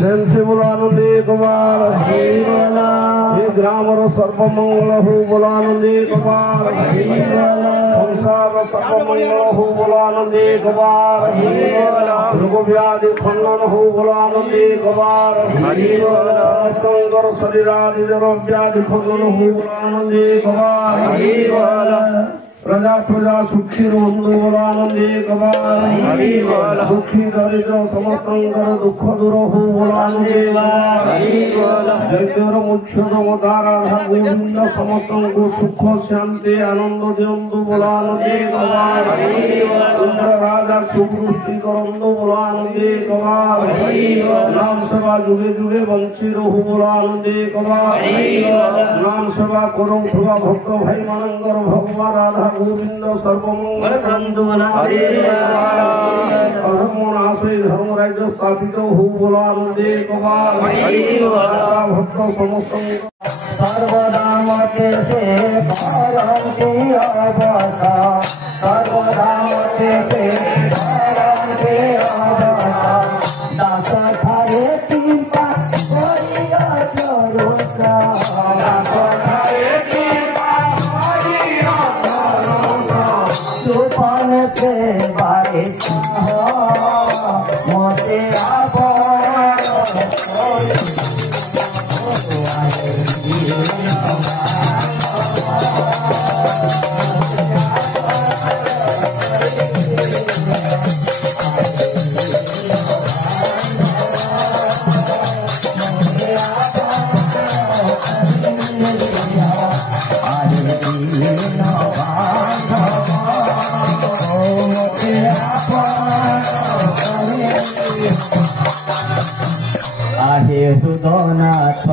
प्रेम से बोलो आनंदी कुमार ये ग्रामर सर्वमंगल हो बोलो आनंदी कुमार संसार सर्वमंगल हो बोलो आनंदी कुमार रोग व्याधि खंडन हो बोलो आनंदी कुमार कंकर शरीरादि व्याधि खंडन हो बोलो आनंदी कुमार प्रजा प्रजा सुखी बंधु बोलो आनंदी कुमार दुखी दरिद्र समस्त दुख दूर हो बोलो आनंदी दैत्यर मुख्य राधा गोविंद समस्त को सुख शांति आनंद दियंतु बोलो आनंदी कुमार इंद्र राजा सुवृष्टि करंतु बोलो आनंदी कुमार नाम सेवा जुगे जुगे वंचित हो बोलो आनंदी कुमार नाम सेवा करो भक्त भाई मानंगर भगवान राधा गोविंद सर्वमंगल धर्मनाशे धर्म राज्य स्थापित हो बोलो आनंदी कुमार भक्त समस्त सर्वदा मते से पारंती अवसा सर्वदा मते से पारंती अवसा दास थारे कृपा करिया चरोसा दास थारे कृपा करिया चरोसा सुपन के बारे मोते आहे रुदनाथ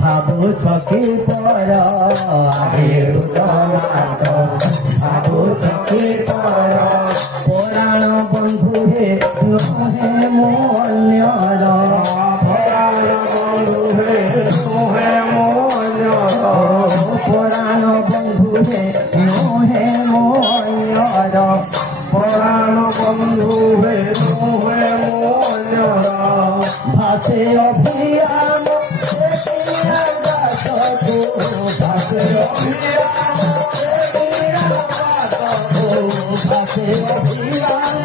भावु सखी पर आहे रुदनाथ भावु सखी पर पुराण बंधु हे नहे मोन्यर पुराण बंधु हे नहे मोन्यर पुराण बंधु हे नहे मोन्यर पुराण बंधु हे नहे मोन्यर भासे अभियान भासे अभियान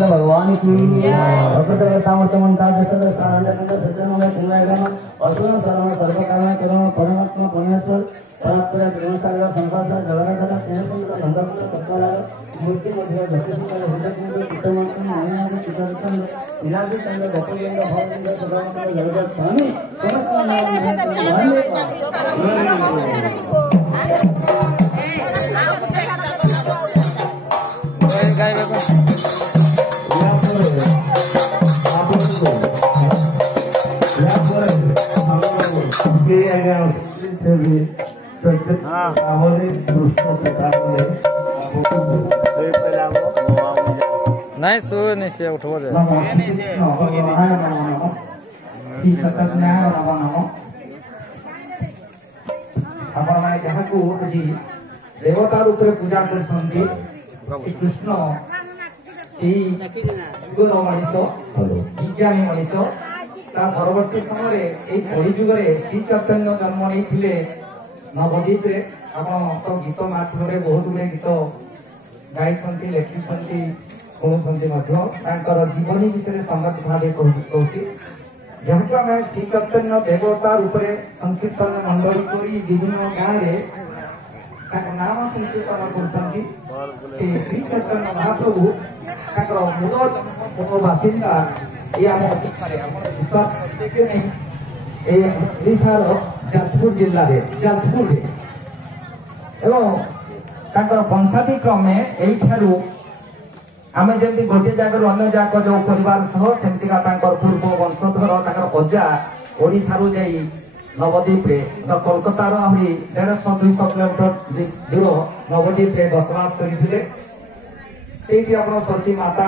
भगवान की सर्वकारण करो परमात्मा पुण्येश्वर परात्पर सागर संसार जगन्नाथ मूर्ति मध्य जगेश्वर नहीं सो नहीं से उठो दे नहीं से आपण माने जहाँ को जी देवता रूप में पूजा कर श्रीकृष्ण युगर मनीष विज्ञानी मनीष परवर्ती समय कलिजुगे श्री चैतन्य जन्म नहीं नवद्वीप आप गीत माध्यम बहुत गुड़े गीत गाई लिखि शुणुंट जीवनी विषय संगत भाव कहूँ जहाँकि आम श्री चैतन्य देवता रूप में संकीर्तन मंडली कर विभिन्न गाँव में नाम संकीर्तन कर श्री चैतन्य महाप्रभु मूल बासिंदा ये आम विश्वास नहीं ओडार जाजपुर जिले में जाजपुर एवं वंशाधिक्रमे यू आम जमी गोटे जगह अन्य जगह जो परिवार सह सेमतिका पूर्व वंशधर अजा ओडारू जा नवद्वीप कोलकातार आहरी 150-200 किलोमीटर दूर नवद्वीप बसवास करते सची माता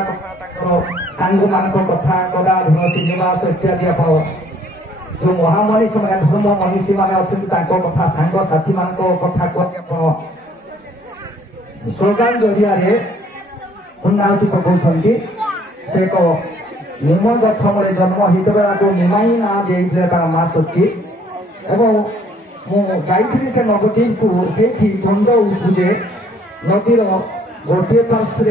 सांग मान कथा कदा धन श्रीनिवास इत्यादि आप जो महामनीष मैंने धर्म मनीषी मैंने अच्छा कथा सांग साथी मान कथा कह स्लोगान जरिया पुनरावृत्ति पकाउछन्ति से एक निम गछ मूले जन्म होता निमाई ना दे माँ सची एवं मुझे से नवद्वीप को से गंड उठुजे नदीर गोटे पार्श्व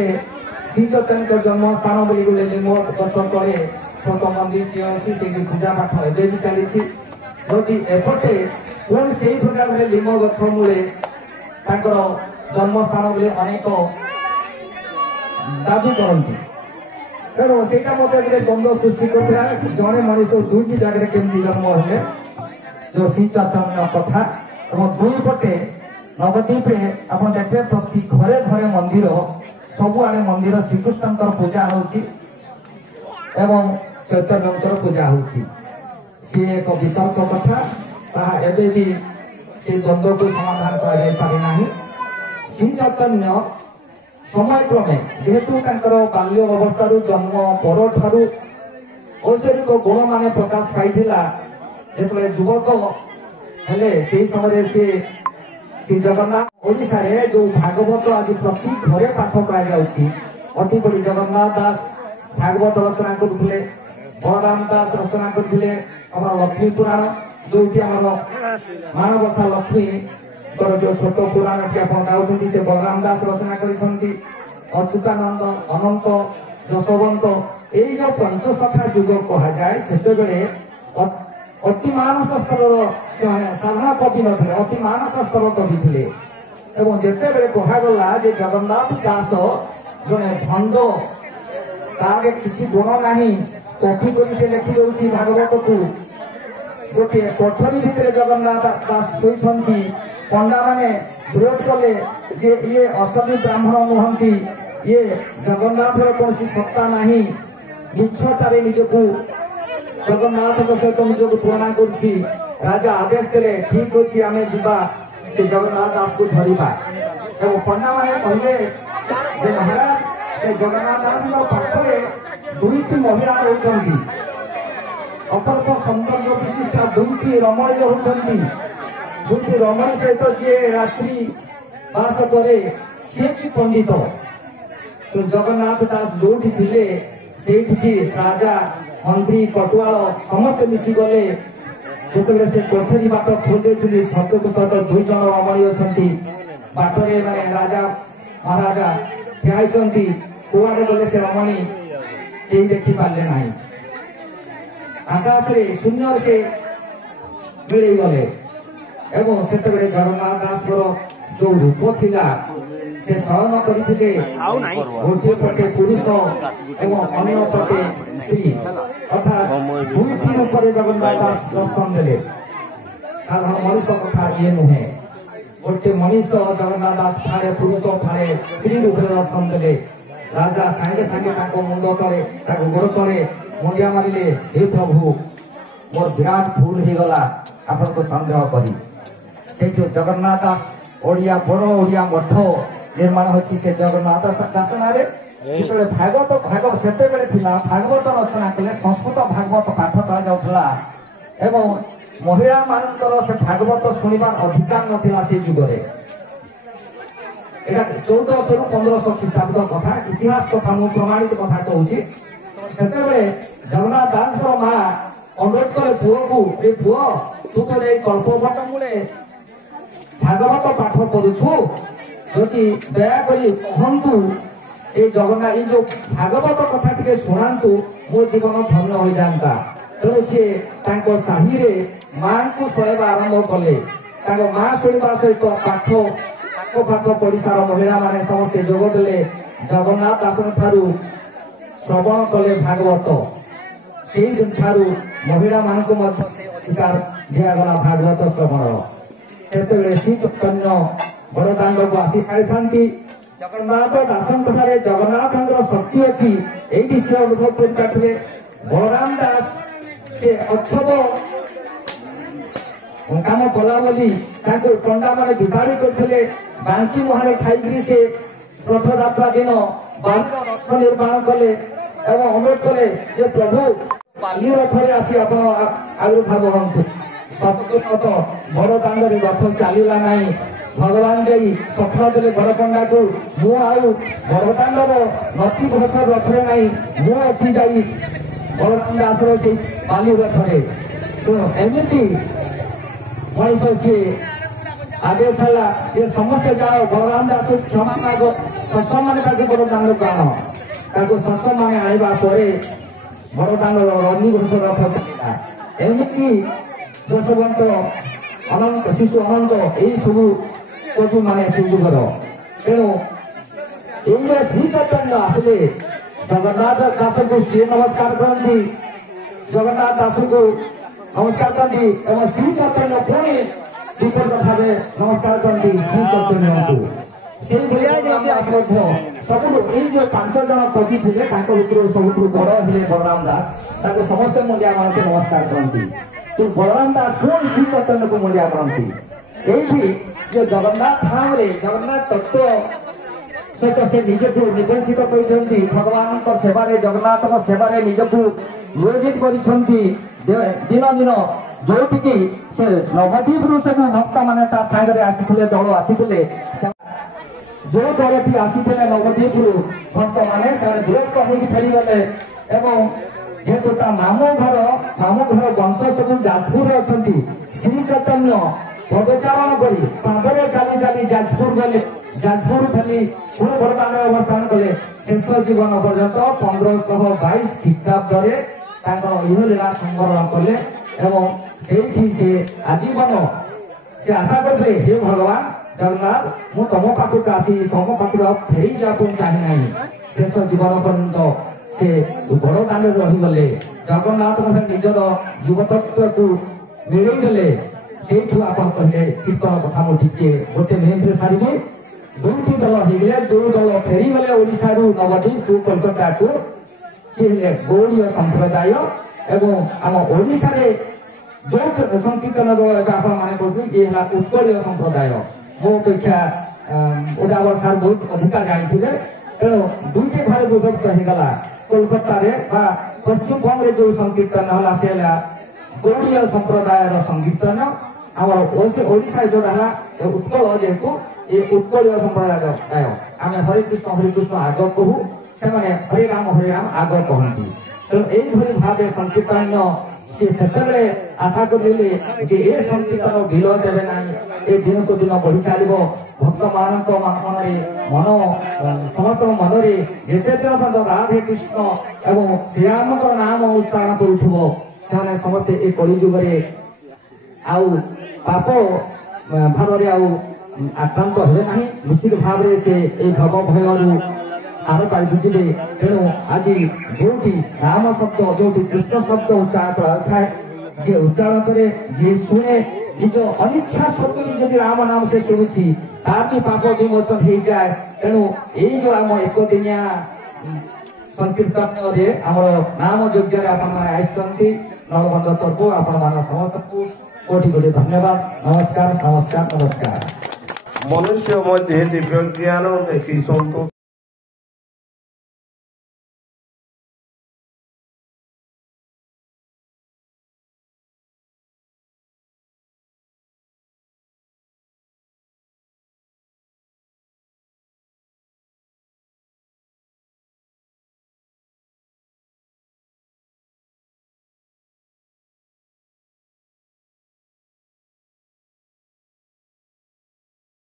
श्री चैतन्य जन्म स्थान बोली गले निम गछ तले छोट मंदिर अच्छी से पूजा पाठ एवं भी चली जदि एपटे पुणी से प्रकार लिम गछ मूले जन्म स्थान बोले अनेक दाबी करती तेणु से मत द्वंद्व सृष्टि करता जड़े मनीष दुईटी जगह केमती जन्म है जो श्री चैतन्य कथा और दुई पटे नवद्वीप आप देखिए प्रति घरे घरे मंदिर सबुआड़े मंदिर श्रीकृष्ण पूजा होती एवं चैतन्य पूजा होती सी एक वितर्क कथा एवं भी से द्वंद्व को समाधान करना श्री चैतन्य समय क्रमे जेहेतु बाल्य अवस्था जन्म पर औषधिक गुण मान प्रकाश पाई जो युवक हेले से समय से श्री जगन्नाथ ओडिशा रे जो भागवत आज प्रति घरे पाठ अति बड़ी जगन्नाथ दास भागवत रचना करते बलराम दास रचना करते लक्ष्मी पुराण जो मानवसा लक्ष्मी जो छोट पुराण की आप गाँव से बलराम दास रचना कर अच्युतानंद अनंत जशवंत यही जो पंचसखा युग कह जाए से अति मानस स्तर साधारण कवि नी अति मानस स्तर कवि थे एवं जिते बड़े कहगला जगन्नाथ दास जड़े भंड तार किसी गुण ना कॉपी कर लिखि दौर भागवत को गोटे कोठरी भितर जगन्नाथ दास शोती पंडा माने विरोध कले ये असली ब्राह्मण नुहंती ये जगन्नाथ कौन सत्ता नहीं मिछटार निजको जगन्नाथ सहित निजक तुलना कर राजा आदेश देले ठीक अच्छी आम जा जगन्नाथ दास को धरवा एवं पंडा मैंने कहले महाराज जगन्नाथ दास पाखे दुईटी महिला रही अपरप सौंदर्य विशिष्टा दुईटी रमणीय होती दुईटी रमणी सहित जी रात्रि बास करे सी भी पंडित तो जगन्नाथ दास जो थे से राजा मंत्री पटुआल समस्त मिसी गले जो से कोठरी बाट खोदे सत्य सहित दुई जन रमणी अच्छा बाटरे माने राजा महाराजा ठिया कौआड़े गले से रमणी कहीं देखी पारे ना आकाश रे शून्य से मिल गले एवं से जगन्नाथ दास जो रूप थिला से शयन करते गोटे पटे पुरुष एवं अन्य पटे स्त्री अर्थात दुईटी रूप जगन्नाथ दास दर्शन देले साधारण मनीष कथा ये नुहे गोटे मनीष जगन्नाथ दास फाड़े पुरुष फाड़े स्त्री रूप दर्शन देले राजा सांगे सांगे मुंड तले गोड़ तले मुंडिया मारे हे प्रभु मोर विराट भूल हो गला आपन को संग्रह करी से जो जगन्नाथ दास ओडिया बड़ ओडिया मठ निर्माण होती से जगन्नाथ शासन जो भागवत से भागवत रचना कले संस्कृत भागवत पाठ करा एवं महिला मान से भागवत शुणवार अधिकार नाला से जुगरे এটা 1400 ରୁ 1500 ଖ୍ରୀଷ୍ଟାବ୍ଦ କଥା ଇତିହାସ କଥା ମୁଁ ପ୍ରମାଣିତ କଥା କହୁଛି। ସେତେବେଳେ ଜଗନ୍ନାଥ ଦାସଙ୍କର ମା ଅନୁରୋଧ କଲେ ପୁଅକୁ, ଏ ପୁଅ ତୁ ତ ଯାଇ କଳ୍ପବଟ ମୂଳେ ଭାଗବତ ପାଠ କରୁଛୁ, ଯଦି ଦୟାକରି କହନ୍ତୁ ଏ ଜଗନ୍ନାଥ ଏଇ ଯୋଉ ଭାଗବତ କଥା ଟିକେ ଶୁଣାନ୍ତୁ, ମୋ ଜୀବନ ଧନ୍ୟ ହୋଇଯାଆନ୍ତା। ତେଣୁ ସିଏ ତାଙ୍କ ସାହିରେ ମାଙ୍କୁ ଶୁଣାଇବା ଆରମ୍ଭ କଲେ। ତାଙ୍କ ମା ଶୁଣିବା ସହିତ ପାଠ ପଡ଼ିଶାର ମହିଳାମାନେ ସମସ୍ତେ ଯୋଗ ଦେଲେ। ଜଗନ୍ନାଥ ଦାସଙ୍କ ଠାରୁ ଶ୍ରବଣ କଲେ ଭାଗବତ। ସେଇଦିନ ଠାରୁ ମହିଳାମାନଙ୍କୁ ମଧ୍ୟ ସେ ଅଧିକାର ଦିଆଗଲା ଭାଗବତ ଶ୍ରବଣର। ସେତେବେଳେ ଶ୍ରୀ ଚୈତନ୍ୟ ବଡ଼ଦାଣ୍ଡକୁ ଆସି ସାରିଥାନ୍ତି। ଜଗନ୍ନାଥ ଦାସଙ୍କ ଠାରେ ଜଗନ୍ନାଥଙ୍କର ଶକ୍ତି ଅଛି, ଏଇଠି ସେ ଅନୁଭବ କରିପାରିଥିଲେ। ବଳରାମ ଦାସ ସେ ଅକ୍ଷବ କାମ କଲା ବୋଲି ତାଙ୍କୁ ପଣ୍ଡାମାନେ ବିବାଦ କରିଥିଲେ। ବାଙ୍କି ମୁହାଁରେ ଖାଇକିରି ସେ ରଥଯାତ୍ରା ଦିନ ବାଲିର ରଥ ନିର୍ମାଣ କଲେ ଏବଂ ଅନୁରୋଧ କଲେ ଯେ ପ୍ରଭୁ ବାଲି ରଥରେ ଆସି ଆପଣ ଆବିର୍ଭାବ ହୁଅନ୍ତୁ। ସତ ବଡ଼ ଦାଣ୍ଡରେ ରଥ ଚାଲିଲା ନାହିଁ। ଭଗବାନ ଯାଇ ସ୍ୱପ୍ନ ଦେଲେ ବଡ଼ପଣ୍ଡାକୁ, ମୁଁ ଆଉ ବଡ଼ ଦାଣ୍ଡର ନତିଘୋଷ ରଥରେ ନାହିଁ, ମୁଁ ଅଛି ଯାଇ ବଳରାମ ଦାସର ସେଇ ବାଲି ରଥରେ। ଏମିତି ମଣିଷ ସିଏ ଆଦେଶ ହେଲା ଯେ ସମସ୍ତେ ଯାଅ ବଳରାମ ଦାସକୁ କ୍ଷମା ମାଗ, ଶଶମାନେ ତାକୁ ବଡ଼ ଦାଣ୍ଡକୁ ଆଣ। ତାକୁ ଶଶମାନେ ଆଣିବା ପରେ ବଡ଼ ଦାଣ୍ଡର ରନିଘୋଷ ରଥ ଚାଲିଲା। ଏମିତି ଯଶବନ୍ତ ଅନନ୍ତ ଶିଶୁ ଅନନ୍ତ ଏଇ ସବୁ କବି ମାନେ ସେ ଯୁଗର। ତେଣୁ ଏଇରେ ଶ୍ରୀ ଚୈତନ୍ୟ ଆସିଲେ ଜଗନ୍ନାଥ ଦାସଙ୍କୁ ସିଏ ନମସ୍କାର କରନ୍ତି, ଜଗନ୍ନାଥ ଦାସଙ୍କୁ ନମସ୍କାର କରନ୍ତି ଏବଂ ଶ୍ରୀ ଚୈତନ୍ୟ ପୁଣି ବିପଦ ଭାବେ ନମସ୍କାର କରନ୍ତି ଶ୍ରୀ ଚୈତନ୍ୟଙ୍କୁ। ସେଇଭଳି ସବୁଠୁ ଏଇ ଯୋଉ 5 ଜଣ କବି ଥିଲେ ତାଙ୍କ ଭିତରୁ ସବୁଠୁ ବଡ଼ ହେଲେ ବଳରାମ ଦାସ। ତାଙ୍କୁ ସମସ୍ତେ ମୁଣ୍ଡିଆ ମାରନ୍ତି, ନମସ୍କାର କରନ୍ତି। ବଳରାମ ଦାସ ପୁଣି ଶ୍ରୀ ଚୈତନ୍ୟକୁ ମୁଣ୍ଡିଆ କରନ୍ତି। ଏଇଠି ଯେ ଜଗନ୍ନାଥ ଧାମରେ ଜଗନ୍ନାଥ ତତ୍ତ୍ୱ ସହିତ ସେ ନିଜକୁ ନିବଞ୍ଚିତ କରିଛନ୍ତି। ଭଗବାନଙ୍କ ସେବାରେ ଜଗନ୍ନାଥଙ୍କ ସେବାରେ ନିଜକୁ ନିୟୋଜିତ କରିଛନ୍ତି। ଦିନ ଦିନ ଯୋଉଠିକି ସେ ନବଦ୍ୱୀପରୁ ସବୁ ଭକ୍ତମାନେ ତା ସାଙ୍ଗରେ ଆସିଥିଲେ, ଦଳ ଆସିଥିଲେ। ଯୋଉ ଦଳଟି ଆସିଥିଲେ ନବଦ୍ୱୀପରୁ ଭକ୍ତମାନେ ସେମାନେ ବିରକ୍ତ ହୋଇକି ଫେରିଗଲେ ଏବଂ ଯେହେତୁ ତା ମାମୁଁ ଘର ବଂଶ ସବୁ ଯାଜପୁରରେ ଅଛନ୍ତି। ଶ୍ରୀ ଚୈତନ୍ୟ ପଦଚାରଣ କରି ପାଦରେ ଚାଲି ଚାଲି ଯାଜପୁର ଗଲେ। ଯାଜପୁର ଖାଲି ପୁଣି ବଡ଼ଦାଣ୍ଡରେ ଅବସ୍ଥାନ କଲେ। ଶେଷ ଜୀବନ ପର୍ଯ୍ୟନ୍ତ 1522 ଖ୍ରୀଷ୍ଟାବ୍ଦରେ ତାଙ୍କର ଇହଲୀଳା ସଂବରଣ କଲେ ଏବଂ ସେଇଠି ସେ ଆଜୀବନ ସେ ଆଶା କରିଥିଲେ, ହେ ଭଗବାନ ଜଗନ୍ନାଥ, ମୁଁ ତମ ପାଖକୁ ଆସି ତମ ପାଖରୁ ଆଉ ଫେରି ଯିବାକୁ ଚାହିଁ ନାହିଁ। ଶେଷ ଜୀବନ ପର୍ଯ୍ୟନ୍ତ ସେ ବଡ଼ ଦାଣ୍ଡରେ ରହିଗଲେ। ଜଗନ୍ନାଥଙ୍କ ନିଜର ଯୁବତତ୍ଵକୁ ମିଳେଇ ଦେଲେ। ସେଇଠୁ ଆପଣ କହିଲେ କୀର୍ତ୍ତନ କଥା ମୁଁ ଟିକେ ଗୋଟେ ମିନିଟରେ ସାରିବି। 2ଟି ଦଳ ହେଇଗଲେ। ଯୋଉ ଦଳ ଫେରିଗଲେ ଓଡ଼ିଶାରୁ ନବଦ୍ୱୀପକୁ କୋଲକାତାକୁ, ସେ ହେଲେ ଗୌଡ଼ୀୟ ସମ୍ପ୍ରଦାୟ ଏବଂ ଆମ ଓଡ଼ିଶାରେ ଯୋଉ ସଂକୀର୍ତ୍ତନ ଦଳ ଏବେ ଆପଣମାନେ କହୁଛନ୍ତି ଇଏ ହେଲା ଉତ୍କଳୀୟ ସମ୍ପ୍ରଦାୟ। ମୋ ଅପେକ୍ଷା ଉଦାବର ସାର୍ ବହୁତ ଅଧିକା ଜାଣିଥିଲେ। ତେଣୁ 2ଟି ଭାବେ ବିଭକ୍ତ ହେଇଗଲା। କୋଲକାତାରେ ବା ପଶ୍ଚିମବଙ୍ଗରେ ଯୋଉ ସଂକୀର୍ତ୍ତନ ହେଲା ସେ ହେଲା ଗୌଡ଼ୀୟ ସମ୍ପ୍ରଦାୟର ସଂକୀର୍ତ୍ତନ। ଆମର ଓଡ଼ିଶାରେ ଯୋଉଟା ହେଲା ଉତ୍କଳ, ଯେହେତୁ ଏ ଉତ୍କଳୀୟ ସମ୍ପ୍ରଦାୟ ଆମେ ହରିକୃଷ୍ଣ ଆଗ କହୁ, ସେମାନେ ହରିରାମ ଆଗ କହନ୍ତି। ତେଣୁ ଏଇଭଳି ଭାବେ ସଂକୀର୍ତ୍ତନ ସେ ସେତେବେଳେ ଆଶା କରିଥିଲେ ଯେ ଏ ସଂକୀର୍ତ୍ତନ ବିଲ ଦେବେ ନାହିଁ, ଏ ଦିନକୁ ଦିନ ବଢି ଚାଲିବ। ଭକ୍ତମାନଙ୍କ ମନରେ ସମସ୍ତଙ୍କ ମନରେ ଯେତେ ଦିନ ପର୍ଯ୍ୟନ୍ତ ରାଧେ କୃଷ୍ଣ ଏବଂ ଶ୍ରୀରାମଙ୍କର ନାମ ଉଚ୍ଚାରଣ କରୁଥିବ, ସେମାନେ ସମସ୍ତେ ଏ କଳି ଯୁଗରେ ଆଉ ପାପ ଭାବରେ ଆଉ ଆକ୍ରାନ୍ତ ହେବେ ନାହିଁ। ନିଶ୍ଚିତ ଭାବରେ ସେ ଏଇ ଭବ ଭୟରୁ ଆର ପାଇଯିବେ। ତେଣୁ ଆଜି ଯୋଉଠି ରାମ ଶବ୍ଦ, ଯୋଉଠି କୃଷ୍ଣ ଶବ୍ଦ ଉଚ୍ଚାରଣ କରାଯାଉଥାଏ, ଯିଏ ଉଚ୍ଚାରଣ କରେ, ଯିଏ ଶୁଣେ, ନିଜ ଅନିଚ୍ଛା ସତ୍ତ୍ୱେ ଯଦି ରାମ ନାମ ସେ ଶୁଣୁଛି ତାର ବି ପାପ ବିମୋଚନ ହେଇଯାଏ। ତେଣୁ ଏଇ ଯୋଉ ଆମ ଏକଦିନିଆ ସଂକୀର୍ତ୍ତନରେ ଆମର ନାମ ଯଜ୍ଞରେ ଆପଣମାନେ ଆସିଛନ୍ତି, ନଳବନ୍ଧ ତରଫରୁ ଆପଣମାନ ସମସ୍ତଙ୍କୁ କୋଟି କୋଟି ଧନ୍ୟବାଦ। ନମସ୍କାର ନମସ୍କାର ନମସ୍କାର। ମନୁଷ୍ୟ ମଧ୍ୟରେ ଦିବ୍ୟ ଜ୍ଞାନ ଦେଖି ସନ୍ତୋଷ